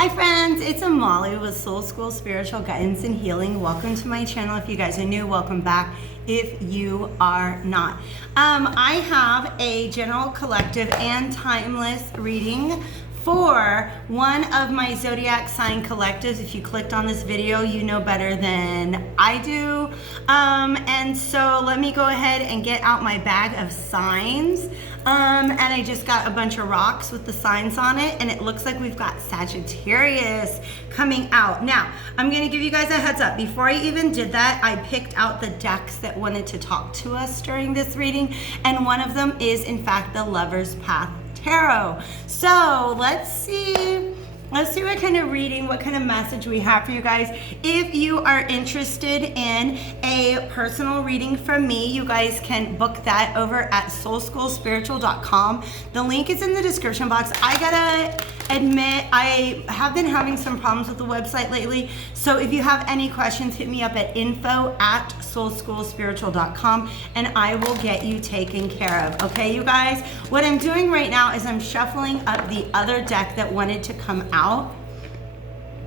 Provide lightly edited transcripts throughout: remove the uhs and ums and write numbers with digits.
Hi friends, it's Amali with Soul School Spiritual Guidance and Healing. Welcome to my channel. If you guys are new, welcome back. If you are not, I have a general collective and timeless reading for one of my zodiac sign collectives. If you clicked on this video, you know better than I do. And so let me go ahead and get out my bag of signs. And I just got a bunch of rocks with the signs on it, and it looks like we've got Sagittarius coming out. Now, I'm gonna give you guys a heads up. Before I even did that, I picked out the decks that wanted to talk to us during this reading, and one of them is, in fact, the Lover's Path Tarot. So let's see what kind of reading, what kind of message we have for you guys. If you are interested in a personal reading from me, you guys can book that over at soulschoolspiritual.com. The link is in the description box. I gotta admit, I have been having some problems with the website lately. So if you have any questions, hit me up at info@soulschoolspiritual.com and I will get you taken care of. Okay, you guys? What I'm doing right now is I'm shuffling up the other deck that wanted to come out.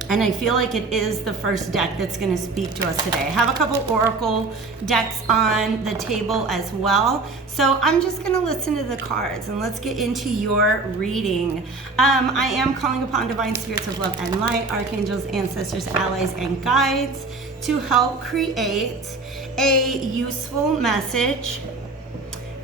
And I feel like it is the first deck that's going to speak to us today. I have a couple oracle decks on the table as well. So I'm just going to listen to the cards and let's get into your reading. I am calling upon divine spirits of love and light, archangels, ancestors, allies, and guides to help create a useful message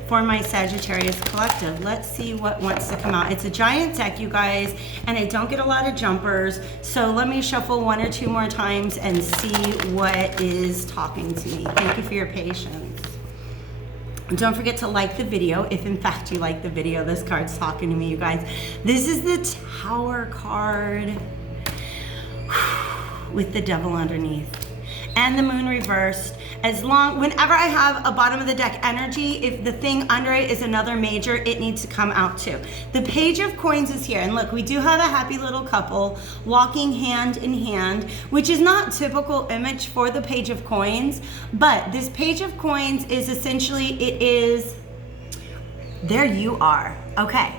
for my Sagittarius collective. Let's see what wants to come out. It's a giant deck, you guys, and I don't get a lot of jumpers. So let me shuffle one or two more times and see what is talking to me. Thank you for your patience. Don't forget to like the video if in fact you like the video. This card's talking to me, you guys. This is the Tower card with the Devil underneath and the Moon reversed. Whenever I have a bottom of the deck energy, if the thing under it is another major, it needs to come out too. The Page of Coins is here, and look, we do have a happy little couple walking hand in hand, which is not typical image for the Page of Coins, but this Page of Coins is essentially, it is, there you are. Okay.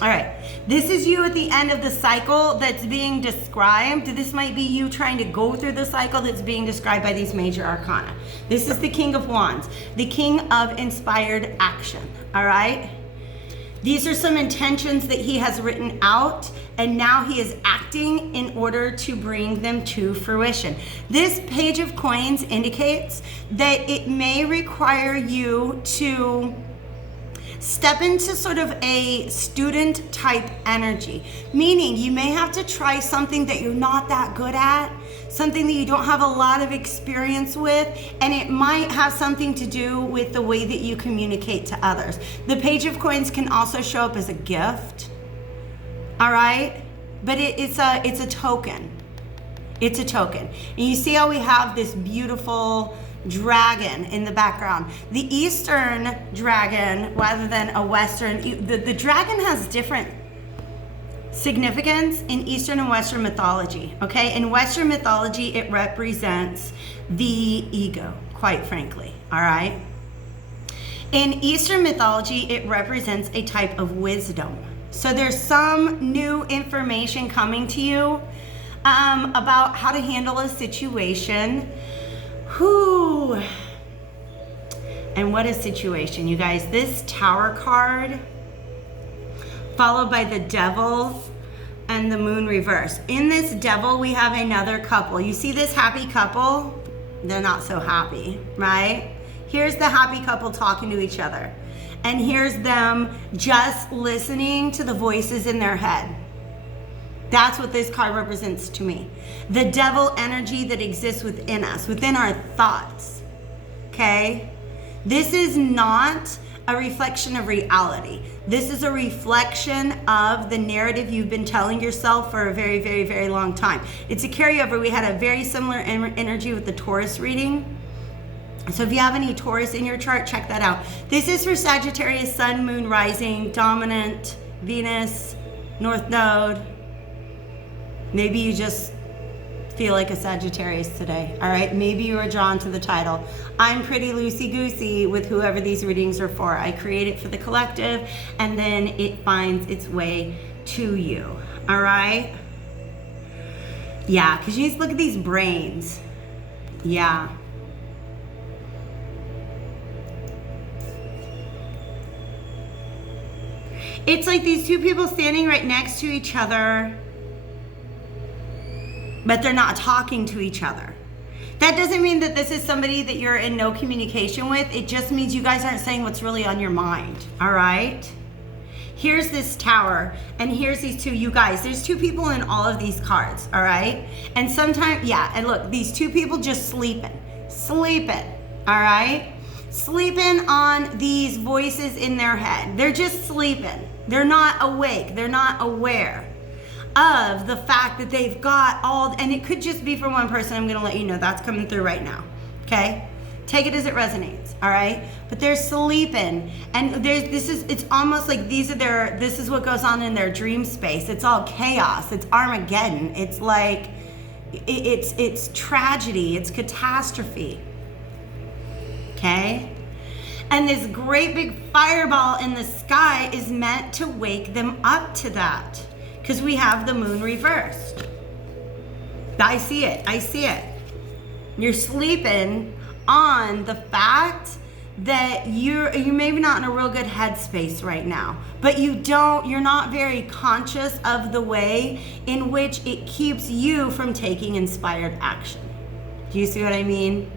All right, this is you at the end of the cycle that's being described. This might be you trying to go through the cycle that's being described by these major arcana. This is the King of Wands, the King of inspired action, all right? These are some intentions that he has written out, and now he is acting in order to bring them to fruition. This Page of Coins indicates that it may require you to step into sort of a student type energy, meaning you may have to try something that you're not that good at, something that you don't have a lot of experience with, and it might have something to do with the way that you communicate to others. The Page of Coins can also show up as a gift, all right? But it's a token. It's a token. And you see how we have this beautiful dragon in the background. The Eastern dragon rather than a Western, the dragon has different significance in Eastern and Western mythology, okay? In Western mythology, it represents the ego, quite frankly, all right? In Eastern mythology, it represents a type of wisdom. So there's some new information coming to you about how to handle a situation. Whew. And what a situation, you guys. This Tower card, followed by the Devil and the Moon reverse. In this Devil, we have another couple. You see this happy couple? They're not so happy, right? Here's the happy couple talking to each other. And here's them just listening to the voices in their head. That's what this card represents to me. The devil energy that exists within us, within our thoughts, okay? This is not a reflection of reality. This is a reflection of the narrative you've been telling yourself for a very, very, very long time. It's a carryover. We had a very similar energy with the Taurus reading. So if you have any Taurus in your chart, check that out. This is for Sagittarius, Sun, Moon, Rising, Dominant, Venus, North Node. Maybe you just feel like a Sagittarius today, all right? Maybe you were drawn to the title. I'm pretty loosey-goosey with whoever these readings are for. I create it for the collective, and then it finds its way to you, all right? Yeah, because you need to look at these brains. Yeah. It's like these two people standing right next to each other, but they're not talking to each other. That doesn't mean that this is somebody that you're in no communication with. It just means you guys aren't saying what's really on your mind, all right? Here's this tower, and here's these two. You guys, there's two people in all of these cards, all right? And sometimes, yeah, and look, these two people just sleeping, all right? Sleeping on these voices in their head. They're just sleeping. They're not awake. They're not aware of the fact that they've got all, and it could just be for one person. I'm going to let you know that's coming through right now. Okay? Take it as it resonates. All right? But they're sleeping, and it's almost like this is what goes on in their dream space. It's all chaos. It's Armageddon. It's like, it's tragedy. It's catastrophe. Okay? And this great big fireball in the sky is meant to wake them up to that. Because we have the moon reversed. I see it. You're sleeping on the fact that you're maybe not in a real good headspace right now. But you're not very conscious of the way in which it keeps you from taking inspired action. Do you see what I mean?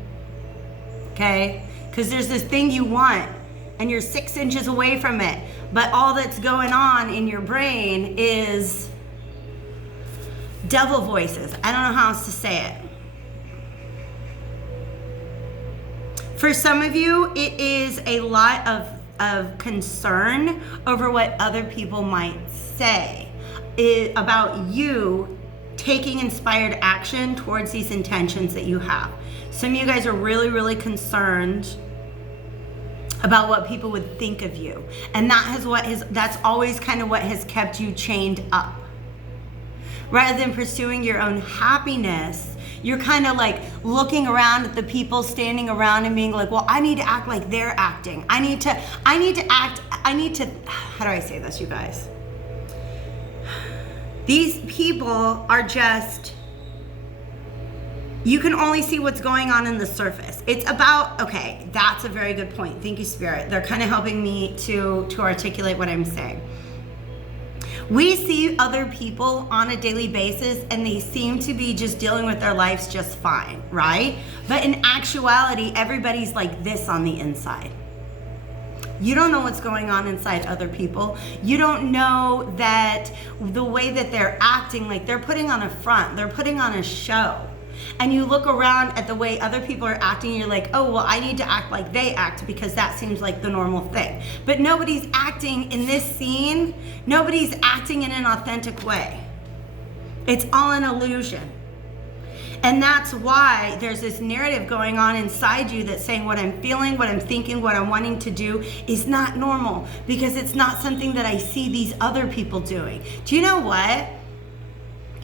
Okay? Because there's this thing you want, and you're 6 inches away from it, but all that's going on in your brain is devil voices. I don't know how else to say it. For some of you, it is a lot of concern over what other people might say about you taking inspired action towards these intentions that you have. Some of you guys are really, really concerned about what people would think of you. And that's always kind of what has kept you chained up. Rather than pursuing your own happipiness, you're kind of like looking around at the people standing around and being like, well, I need to act like they're acting. How do I say this, you guys? These people are just, you can only see what's going on in the surface. It's about, okay, that's a very good point. Thank you, Spirit. They're kind of helping me to articulate what I'm saying. We see other people on a daily basis and they seem to be just dealing with their lives just fine, right? But in actuality, everybody's like this on the inside. You don't know what's going on inside other people. You don't know that the way that they're acting, like they're putting on a front, they're putting on a show. And you look around at the way other people are acting and you're like, oh, well, I need to act like they act because that seems like the normal thing. But nobody's acting in this scene. Nobody's acting in an authentic way. It's all an illusion. And that's why there's this narrative going on inside you that's saying what I'm feeling, what I'm thinking, what I'm wanting to do is not normal because it's not something that I see these other people doing. Do you know what?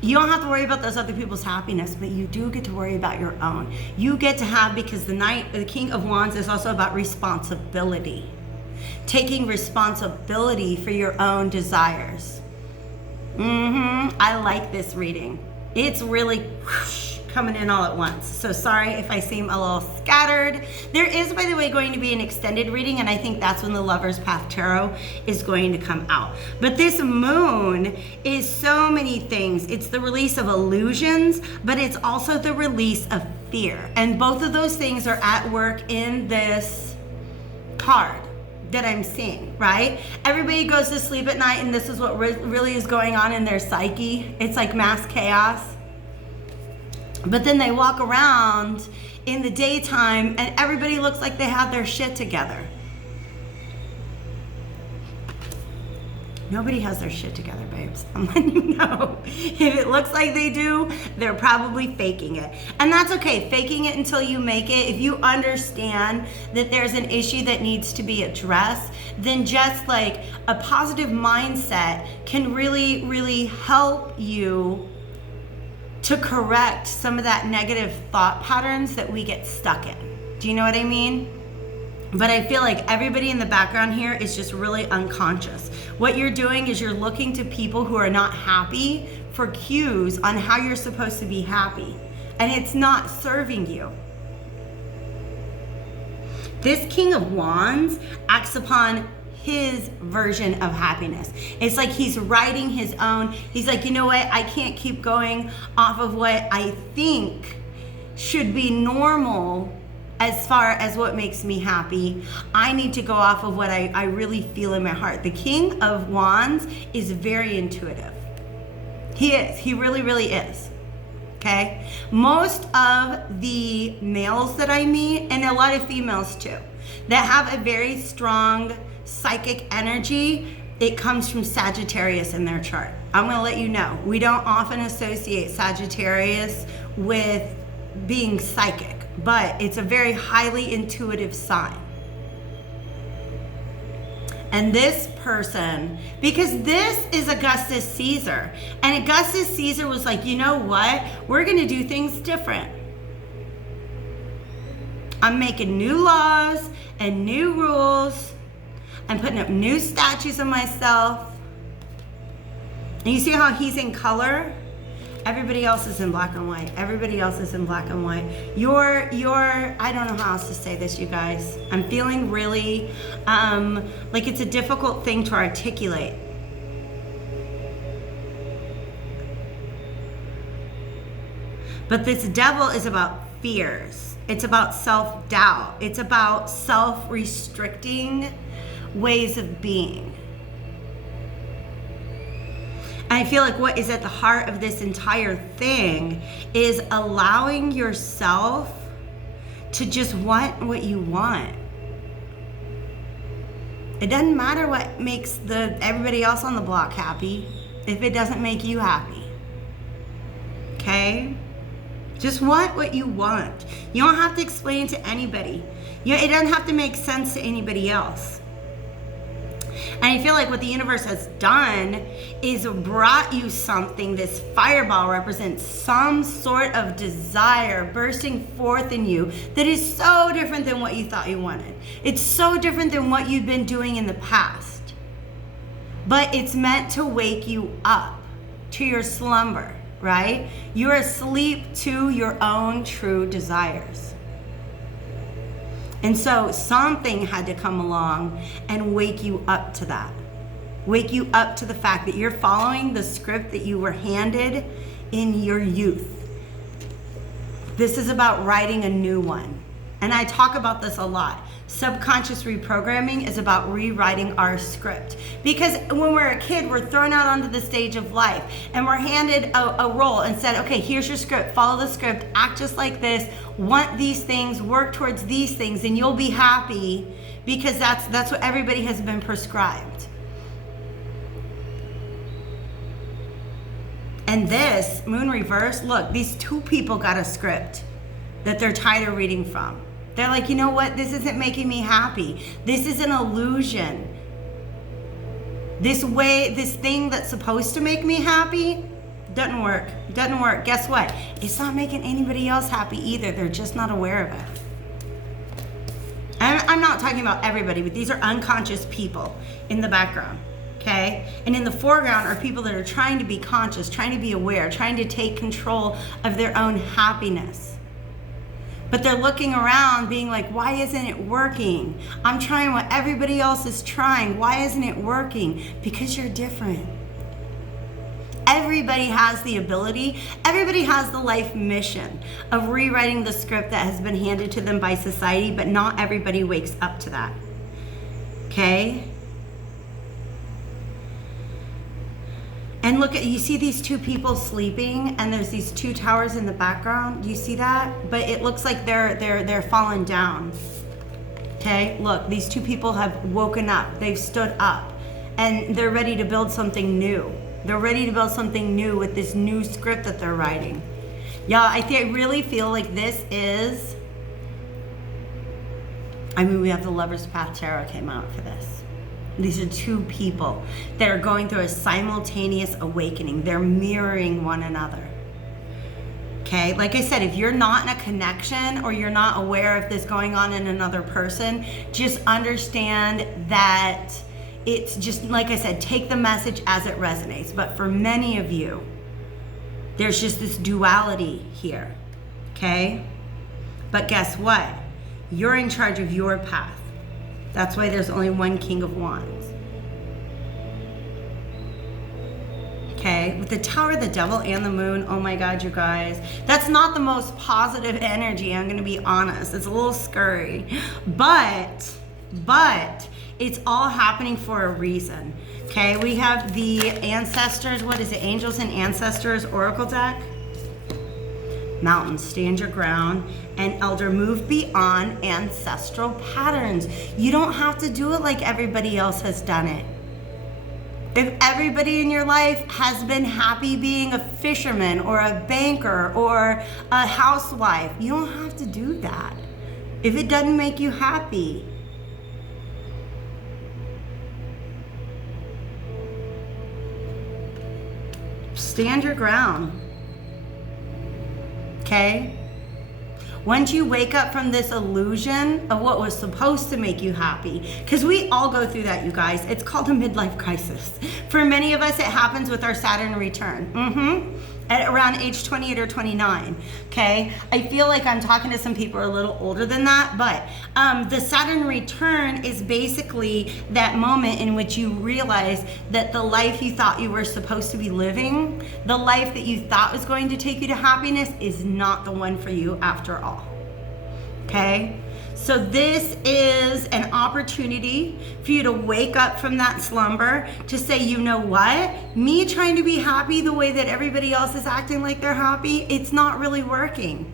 You don't have to worry about those other people's happiness, but you do get to worry about your own. You get to have, because the King of Wands is also about responsibility. Taking responsibility for your own desires. I like this reading. It's really whoosh, coming in all at once. So sorry if I seem a little scattered. There is, by the way, going to be an extended reading, and I think that's when the Lover's Path Tarot is going to come out. But this moon is so many things. It's the release of illusions, but it's also the release of fear. And both of those things are at work in this card that I'm seeing, right? Everybody goes to sleep at night and this is what really is going on in their psyche. It's like mass chaos. But then they walk around in the daytime and everybody looks like they have their shit together. Nobody has their shit together, babes. I'm letting you know. If it looks like they do, they're probably faking it. And that's okay, faking it until you make it. If you understand that there's an issue that needs to be addressed, then just like a positive mindset can really, really help you to correct some of that negative thought patterns that we get stuck in. Do you know what I mean? But I feel like everybody in the background here is just really unconscious. What you're doing is you're looking to people who are not happy for cues on how you're supposed to be happy. And it's not serving you. This King of Wands acts upon his version of happiness. It's like he's writing his own. He's like, you know what? I can't keep going off of what I think should be normal as far as what makes me happy. I need to go off of what I really feel in my heart. The King of Wands is very intuitive. He is. He really, really is. Okay? Most of the males that I meet, and a lot of females too, that have a very strong psychic energy, it comes from Sagittarius in their chart. I'm going to let you know. We don't often associate Sagittarius with being psychic, but it's a very highly intuitive sign. And this person, because this is Augustus Caesar, and Augustus Caesar was like, you know what? We're going to do things different. I'm making new laws and new rules. I'm putting up new statues of myself. And you see how he's in color? Everybody else is in black and white. Everybody else is in black and white. You're, I don't know how else to say this, you guys. I'm feeling really, like it's a difficult thing to articulate. But this devil is about fears. It's about self-doubt. It's about self-restricting ways of being. I feel like what is at the heart of this entire thing is allowing yourself to just want what you want. It doesn't matter what makes everybody else on the block happy if it doesn't make you happy. Okay? Just want what you want. You don't have to explain it to anybody. It doesn't have to make sense to anybody else. And I feel like what the universe has done is brought you something. This fireball represents some sort of desire bursting forth in you that is so different than what you thought you wanted. It's so different than what you've been doing in the past. But it's meant to wake you up to your slumber, right? You're asleep to your own true desires. And so something had to come along and wake you up to that. Wake you up to the fact that you're following the script that you were handed in your youth. This is about writing a new one. And I talk about this a lot. Subconscious reprogramming is about rewriting our script. Because when we're a kid, we're thrown out onto the stage of life and we're handed a role and said, okay, here's your script, follow the script, act just like this, want these things, work towards these things, and you'll be happy, because that's what everybody has been prescribed. And this, moon reverse, look, these two people got a script that they're tired of reading from. They're like, you know what? This isn't making me happy. This is an illusion. This thing that's supposed to make me happy doesn't work. Doesn't work. Guess what? It's not making anybody else happy either. They're just not aware of it. I'm not talking about everybody, but these are unconscious people in the background. Okay? And in the foreground are people that are trying to be conscious, trying to be aware, trying to take control of their own happiness. But they're looking around being like, why isn't it working? I'm trying what everybody else is trying. Why isn't it working? Because you're different. Everybody has the ability, everybody has the life mission of rewriting the script that has been handed to them by society, but not everybody wakes up to that. Okay? And look at, you see these two people sleeping, and there's these two towers in the background. Do you see that? But it looks like they're falling down. Okay, look, these two people have woken up. They've stood up, and they're ready to build something new. They're ready to build something new with this new script that they're writing. Yeah, I really feel like this is, we have the Lover's Path Tarot came out for this. These are two people that are going through a simultaneous awakening. They're mirroring one another. Okay, like I said, if you're not in a connection or you're not aware of this going on in another person, just understand that it's just, like I said, take the message as it resonates. But for many of you, there's just this duality here, okay? But guess what? You're in charge of your path. That's why there's only one King of Wands. Okay, with the Tower, the Devil, and the Moon, oh my God, you guys. That's not the most positive energy, I'm gonna be honest. It's a little scary. But it's all happening for a reason. Okay, we have the Ancestors, what is it, Angels and Ancestors Oracle deck. Mountain, stand your ground, and Elder, move beyond ancestral patterns. You don't have to do it like everybody else has done it. If everybody in your life has been happy being a fisherman or a banker or a housewife, you don't have to do that. If it doesn't make you happy. Stand your ground. Okay? Once you wake up from this illusion of what was supposed to make you happy, because we all go through that, you guys. It's called a midlife crisis. For many of us, it happens with our Saturn return. At around age 28 or 29, okay? I feel like I'm talking to some people who are a little older than that, but the Saturn return is basically that moment in which you realize that the life you thought you were supposed to be living, the life that you thought was going to take you to happiness, is not the one for you after all, okay? So this is an opportunity for you to wake up from that slumber to say, you know what? Me trying to be happy the way that everybody else is acting like they're happy, it's not really working.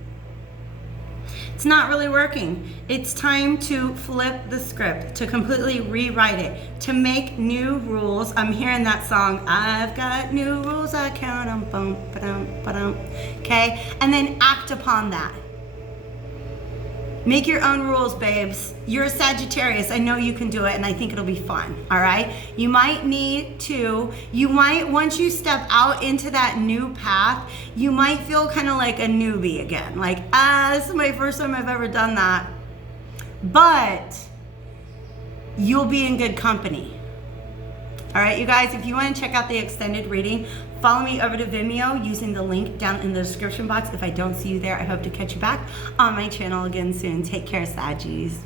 It's not really working. It's time to flip the script, to completely rewrite it, to make new rules. I'm hearing that song, I've got new rules, I count them, bum, ba-dum, ba-dum. Okay? And then act upon that. Make your own rules, babes. You're a Sagittarius. I know you can do it, and I think it'll be fun, all right? You might, once you step out into that new path, you might feel kind of like a newbie again. Like, this is my first time I've ever done that. But you'll be in good company. All right, you guys, if you want to check out the extended reading, follow me over to Vimeo using the link down in the description box. If I don't see you there, I hope to catch you back on my channel again soon. Take care, Saggies.